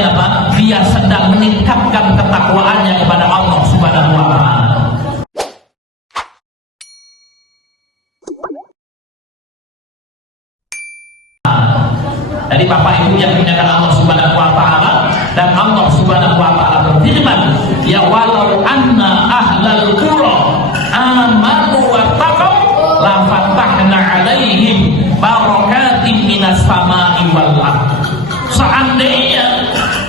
kemudian apa? Dia sedang meningkatkan ketakwaannya kepada Allah Subhanahu wa taala. Jadi Bapak Ibu yang dimuliakan Allah Subhanahu wa taala, dan Allah Subhanahu wa taala berfirman, ya walau anna ahlal qura amanu wattaqau la fatahna 'alaihim barakatim minas sama'i wal ardh. Seandainya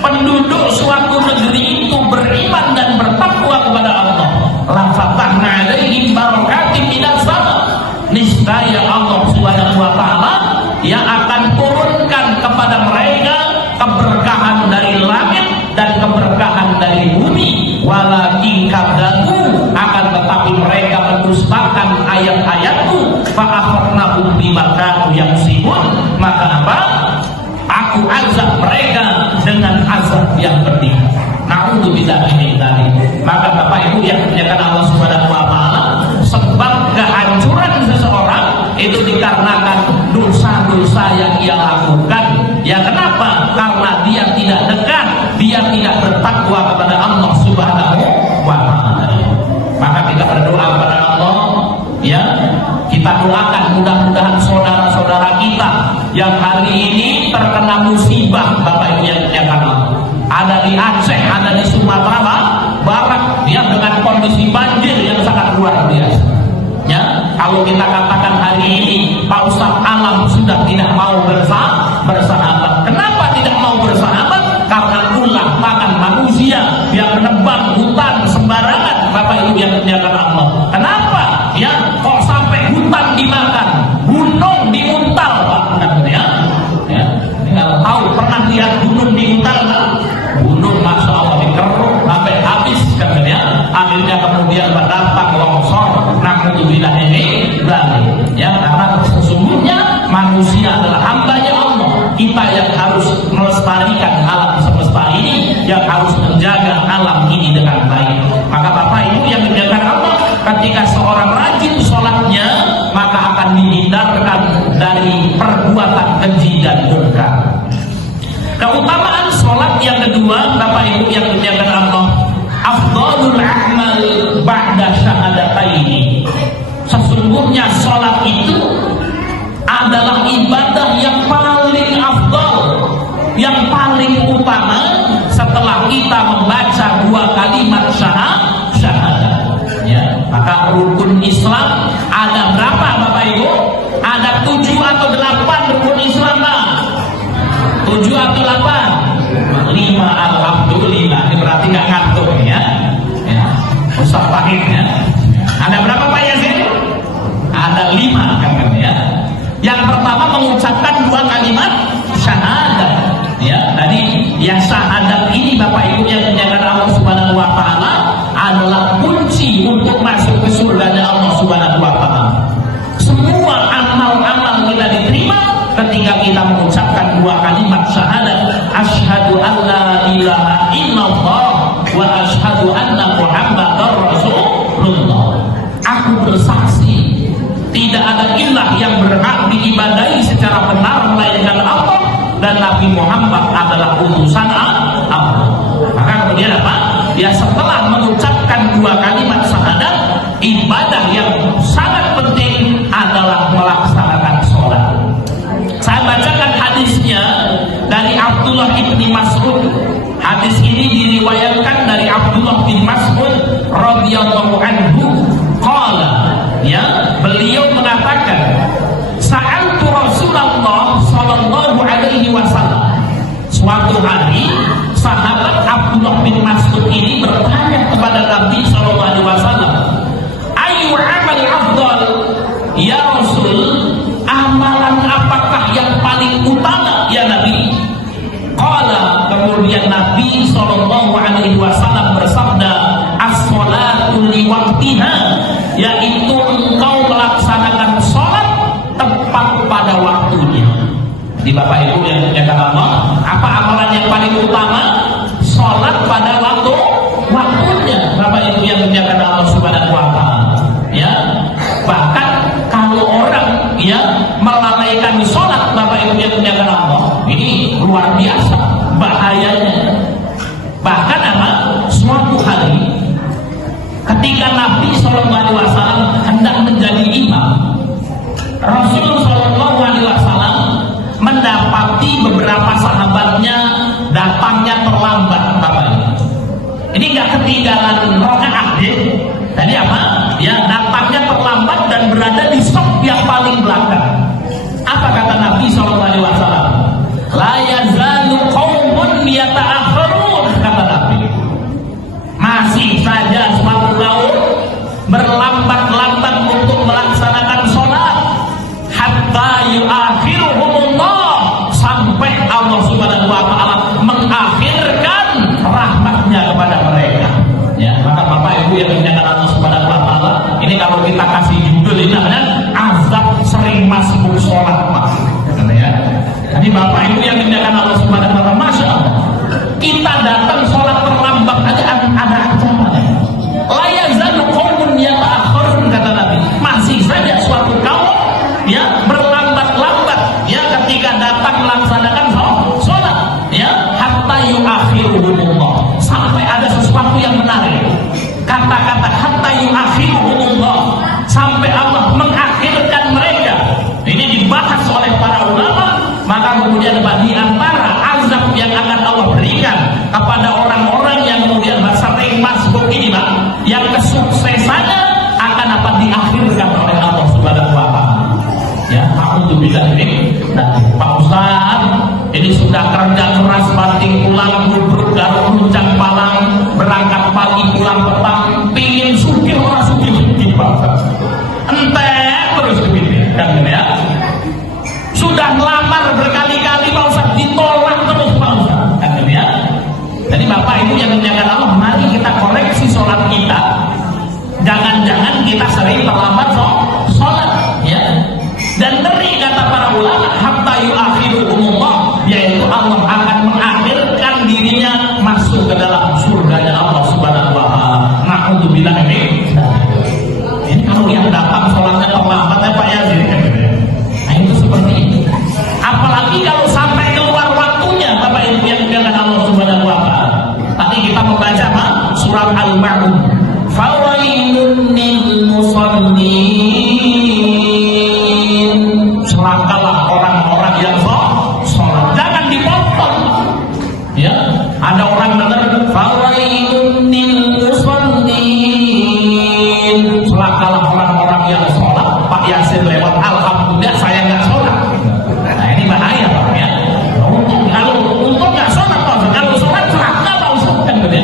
penduduk suatu negeri itu beriman dan bertakwa kepada Allah, la fatahna 'alaihim barakatim minas sama', niscaya Allah Subhanahu wa taala yang akan turunkan kepada mereka keberkahan dari langit dan keberkahan dari bumi. Walakin kadzabu, akan tetapi mereka mendustakan ayat-ayatku, fa akhadnahum bima kanu yaksibun, maka apa? Aku azab mereka dengan azab yang pedih. Na'udzubillah min dzalik. Maka Bapak Ibu yang dimuliakan Allah Subhanahu wa taala, sebab kehancuran seseorang itu dikarenakan dosa-dosa yang ia lakukan. Ya kenapa? Karena dia tidak dekat, dia tidak bertakwa kepada Allah Subhanahu wa taala. Maka kita berdoa kepada Allah, ya, kita doakan mudah-mudahan saudara-saudara kita yang hari ini terkena musibah, Bapak Ibu yang dimuliakan Allah, ada di Aceh, ada di Sumatera Barat, ya, dengan kondisi banjir yang sangat luar biasa. Ya, kalau kita katakan hari ini Pak Ustaz, alam sudah tidak mau bersahabat. Kenapa tidak mau bersahabat? Karena ulah makan manusia yang menebang hutan sembarangan, Bapak Ibu yang dimuliakan Allah. Kenapa? Ya, kok sampai hutan dimakan, gunung dimuntal, Pak. Ya, ya. Kalau tahu pernah lihat gunung dimuntal, Pak? Gunung Masya Allah dikeruk sampai habis, katanya. Akhirnya kemudian berdampak longsor. Na'udzubillah ini berarti, ya, karena sesungguhnya manusia adalah hambanya Allah. Kita yang harus melestarikan alam semesta ini, yang harus menjaga alam ini dengan baik. Maka Bapak Ibu yang dimuliakan Allah, ketika seorang rajin sholatnya, maka akan dihindarkan dari perbuatan keji dan mungkar. Keutamaan sholat yang kedua, Bapak Ibu yang dimuliakan Allah, afdhalul a'mal ba'da syahadataini. Sesungguhnya sholat itu adalah ibadah yang paling afdal, yang paling utama setelah kita membaca dua kalimat syahadat. Ya, maka rukun Islam ada berapa, Bapak Ibu? Ada 7 atau 8 rukun Islam, Pak? 7 atau 8? 5, alhamdulillah. Ini berarti nggak ngantuk ya. Ya, Ustaz Fahid ya. Ada berapa Pak Yazid? Ada 5 kan ya. Yang pertama mengucapkan 2 kalimat syahadat. Ya, tadi yang syahadat ini Bapak Ibu yang dimuliakan Allah Subhanahu wa taala adalah kunci untuk masuk ke surganya Allah Subhanahu wa taala. Semua amal-amal kita diterima ketika kita mengucapkan 2 kalimat syahadat, asyhadu an la ilaha illallah wa asyhadu anna muhammadar rasulullah. Aku bersaksi tidak ada ilah yang berhak diibadahi secara benar melainkan Allah, dan Nabi Muhammad adalah utusan Allah. Maka kemudian apa? Ya, setelah mengucapkan 2 kalimat syahadat, ibadah yang sangat penting adalah melaksanakan sholat. Saya bacakan hadisnya dari Abdullah bin Mas'ud. Hadis ini diriwayatkan dari Abdullah bin Mas'ud radhiyallahu anhu. Qala, ya, beliau mengatakan, sa'altu Rasulullah sallallahu alaihi wasallam. Suatu hari sahabat Abdullah bin Mas'ud ini bertanya kepada Nabi sallallahu alaihi wasallam, ayu amali afdal ya Rasul, amalan apakah yang paling utama ya Nabi? Qala, kemudian Nabi sallallahu alaihi wasallam bersabda, as-sholatu li waqtiha, yaitu engkau melaksanakan sholat tepat pada waktunya. Di Bapak Ibu yang dimuliakan Allah, apa amalan yang paling utama? Sholat pada waktunya, Bapak Ibu yang dimuliakan Allah Subhanahu wa taala. Ya, bahkan kalau orang ya melalaikan sholat, Bapak Ibu yang dimuliakan Allah, ini luar biasa bahaya. bahayanya. Bahkan apa? Suatu hari ketika Nabi SAW hendak menjadi imam, Rasulullah SAW mendapati beberapa sahabatnya datangnya terlambat. Ini nggak ketinggalan rakaat ya. Tadi apa? Ya, datangnya terlambat dan berada di saf yang paling belakang. Apa kata Nabi SAW? La yazalu qaumun yata'akhirun, kata Nabi. Masih saja suatu kaum berlambat-lambat untuk melaksanakan sholat hatta yu'akhiruhumullah, sampai Allah Subhanahu wa ta'ala mengakhirkan rahmatnya kepada mereka. Ya, maka Bapak Ibu yang dimuliakan Allah Subhanahu wa ta'ala, ini kalau kita kasih judul ini namanya azab sering masbuk sholat, Pak. Ya. Jadi Bapak Ibu yang dimuliakan Allah Subhanahu wa ta'ala, Masya Allah, kita datang sholat terlambat aja ada ancamannya. La yazalu qaumun yata'akhirun, kata Nabi. Masih saja suatu kaum ya berlambat-lambat ya ketika datang melaksanakan sholat ya, hatta yu'akhiruhumullah, sampai ada sesuatu yang menarik. Kata-kata hatta yu'akhiruhumullah, sampai Allah mengakhirkan mereka. Ini dibahas oleh para ulama. Maka kemudian di antara azab yang akan Allah berikan kepada orang-orang yang kemudian sering masbuk ini, Pak, yang kesuksesannya akan apa? Diakhirkan oleh Allah Subhanahu wa ta'ala. Ya, alhamdulillah ini. Nah, Pak Ustaz, ini sudah kerja keras banting tulang, gubruk garuk runcang palang, berangkat pagi pulang petang, pingin sugih orang sugih Pak Ustaz. Entek terus begini, kan ya? Sudah ngelamar berkali-kali Pak Ustaz, ditolak terus Pak Ustaz, kan ya? Jadi Bapak Ibu yang dimuliakan Allah, mari kita koreksi sholat kita. Jangan-jangan kita sering terlambat sholat, ya. Dan dari kata para ulama, hatta yu'akhiruhumullah, yaitu Allah akan mengakhirkan dirinya masuk ke dalam surganya Allah Subhanahu wa ta'ala. Na'udzubillah ini. Ini kalau yang datang sholatnya terlambat ya Pak Yazid, kan? Nah itu seperti itu. Apalagi kalau sampai keluar waktunya, Bapak Ibu yang dimuliakan Allah Subhanahu wa ta'ala. Tadi kita membaca surat Al-Ma'un. Fawailun lil musallin. Celakalah orang-orang yang sholat. Jangan dipotong. Ya, ada orang benar. Fawailun lil musallin. Celakalah orang-orang yang sholat. Pak Yasin lewat, alhamdulillah saya nggak sholat. Nah ini bahaya Pak ya. Untuk nggak sholat Pak. Kalau sholat celaka Pak Ustaz, kan betul.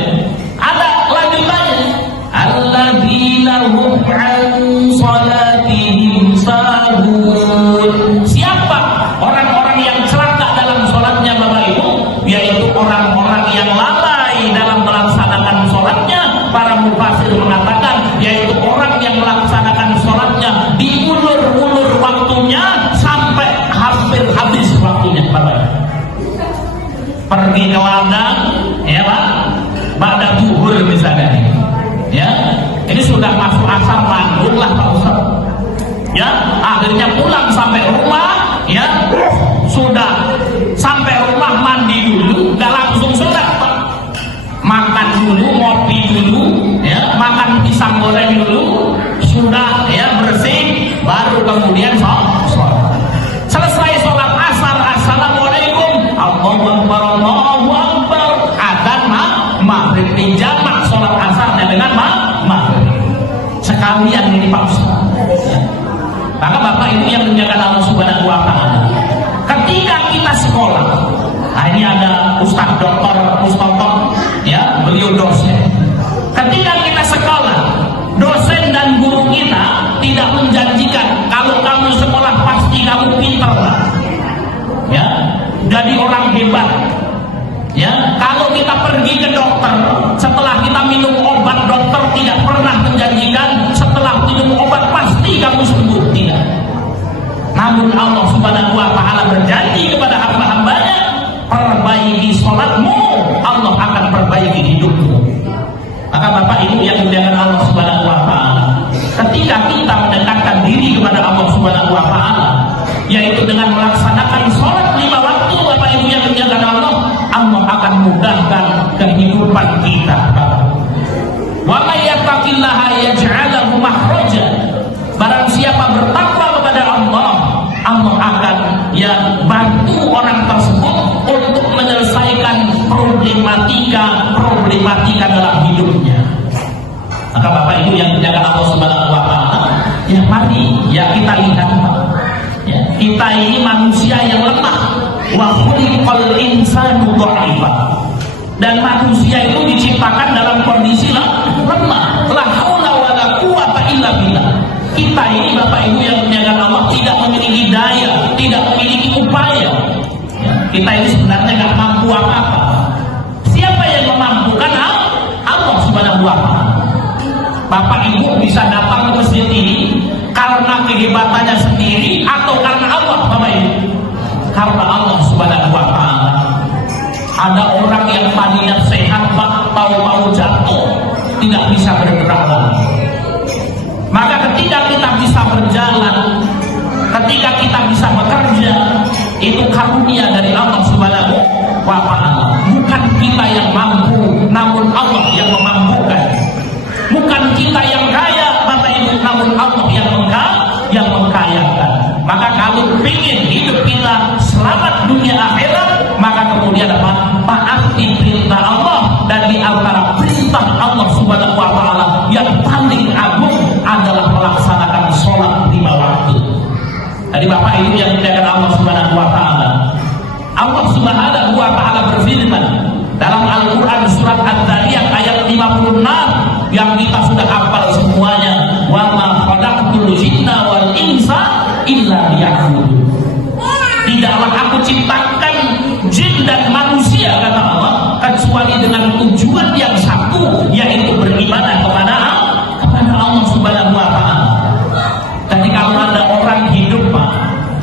Ada lanjutannya. Alladzina hum an sholatihim sahun. Siapa orang-orang yang celaka dalam sholatnya Bapak Ibu? Yaitu orang-orang yang lalai dalam melaksanakan sholatnya. Para mufassir mengatakan yaitu orang yang melaksanakan sholatnya diulur-ulur waktunya sampai hampir habis waktunya Bapak Ibu. Pergi ke ladang ya Pak, pada zuhur misalnya ya, ini sudah masuk asar manggung lah Pak Ustaz ya, akhirnya pulang sampai rumah ya, sudah sampai rumah mandi dulu, gak langsung sholat Pak, makan dulu, ngopi dulu ya, makan pisang goreng dulu, sudah ya bersih, baru kemudian sholat. Selesai sholat asar, assalamualaikum, Allahu akbar, Allahu akbar, adzan maghrib, jamak sholat asarnya dengan maghrib sekalian ini Pak Ustaz ya. Maka Bapak Ibu yang dimuliakan Allah Subhanahu wa ta'ala, ketika kita sekolah, nah ini ada Ustaz Dr. Mustofa ya, beliau dosen. Ketika kita sekolah, dosen dan guru kita tidak menjanjikan kalau kamu sekolah pasti kamu pintar ya, jadi orang hebat ya. Kalau kita pergi ke dokter, setelah kita minum obat, dokter tidak pernah menjanjikan setelah minum obat pasti kamu sembuh, tidak. Namun Allah Subhanahu wa ta'ala berjanji kepada hamba-hambanya, perbaiki sholatmu, Allah akan perbaiki hidupmu. Maka Bapak Ibu yang dimuliakan Allah Subhanahu wa ta'ala, ketika kita mendekatkan diri kepada Allah Subhanahu wa ta'ala, yaitu dengan melaksanakan sholat 5 waktu Bapak Ibu yang dimuliakan Allah, Allah akan Bapak Ibu yang dijaga Allah Subhanahu wa taala, ya mari ya kita lihat, ya, kita ini manusia yang lemah. Wa khuliqal insanu dha'ifa. Dan manusia itu diciptakan dalam kondisi lemah. La haula wala quwata illa billah. Kita ini Bapak Ibu yang dijaga Allah tidak memiliki daya, tidak memiliki upaya. Ya, kita ini sebenarnya nggak mampu apa-apa. Siapa yang memampukan? Allah Subhanahu wa taala. Bapak Ibu bisa datang ke masjid ini karena kehebatannya sendiri atau karena Allah, Bapak Ibu? Karena Allah Subhanahu wa taala. Ada orang yang tadinya sehat, tahu-tahu jatuh, tidak bisa bergerak lagi. Maka ketika kita bisa berjalan, ketika kita bisa bekerja, itu karunia dari Allah Subhanahu wa taala. Bukan kita yang mampu, namun Allah yang memampukan. Bukan kita yang kaya, Bapak Ibu, namun Allah yang mengkayakan. Maka kalau ingin hidup kita selamat dunia akhirat, maka kemudian taati perintah Allah. Dan di antara perintah Allah Subhanahu wa taala yang paling agung adalah melaksanakan sholat 5 waktu. Jadi Bapak Ibu yang dimuliakan Allah Subhanahu wa taala, Allah Subhanahu wa taala berfirman dalam Al-Qur'an surat Ad-Dariyat ayat 56 yang kita sudah hafal semuanya, wa ma khalaqtul jinna wal insa illa liya'budun. Tidaklah aku ciptakan jin dan manusia, kata Allah, kecuali dengan tujuan yang satu, yaitu beribadah kepada Allah Subhanahu wa taala. Jadi kalau ada orang hidup, Pak,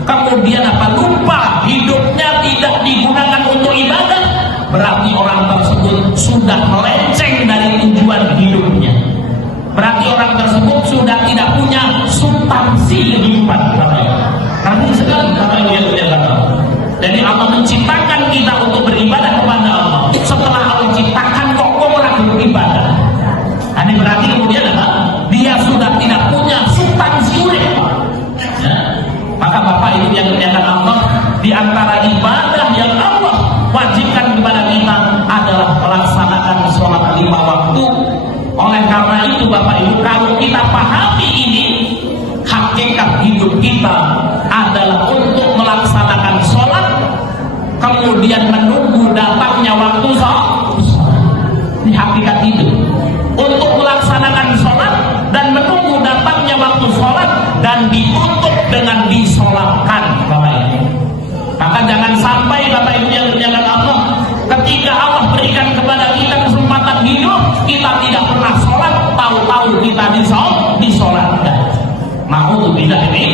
kemudian lupa hidupnya tidak digunakan untuk ibadah, berarti orang tersebut sudah melenceng dari tujuan hidupnya. Berarti orang tersebut sudah tidak punya substansi kehidupan. Nanti sekali kata dia kata. Jadi Allah menciptakan kita untuk beribadah kepada Allah. Setelah Allah ciptakan kok orang beribadah. Ini berarti kemudian apa? Dia sudah tidak punya substansi urip. Ya. Maka Bapak Ibu yang dimuliakan Allah, di antara ibadah yang Allah wajibkan kepada kita adalah melaksanakan sholat 5 waktu. Oleh karena itu Bapak Ibu, kalau kita pahami ini, hakikat hidup kita adalah untuk melaksanakan sholat, kemudian menunggu datangnya waktu sholat. Ini hakikat hidup, untuk melaksanakan sholat dan menunggu datangnya waktu sholat, dan ditutup dengan disolatkan, Bapak Ibu. Maka jangan sampai Bapak Ibu yang dimuliakan Allah, ketika Allah berikan kepada kita kesempatan hidup, kita tidak pernah sholat, tahu-tahu kita disolatkan. Ma'udzubillah min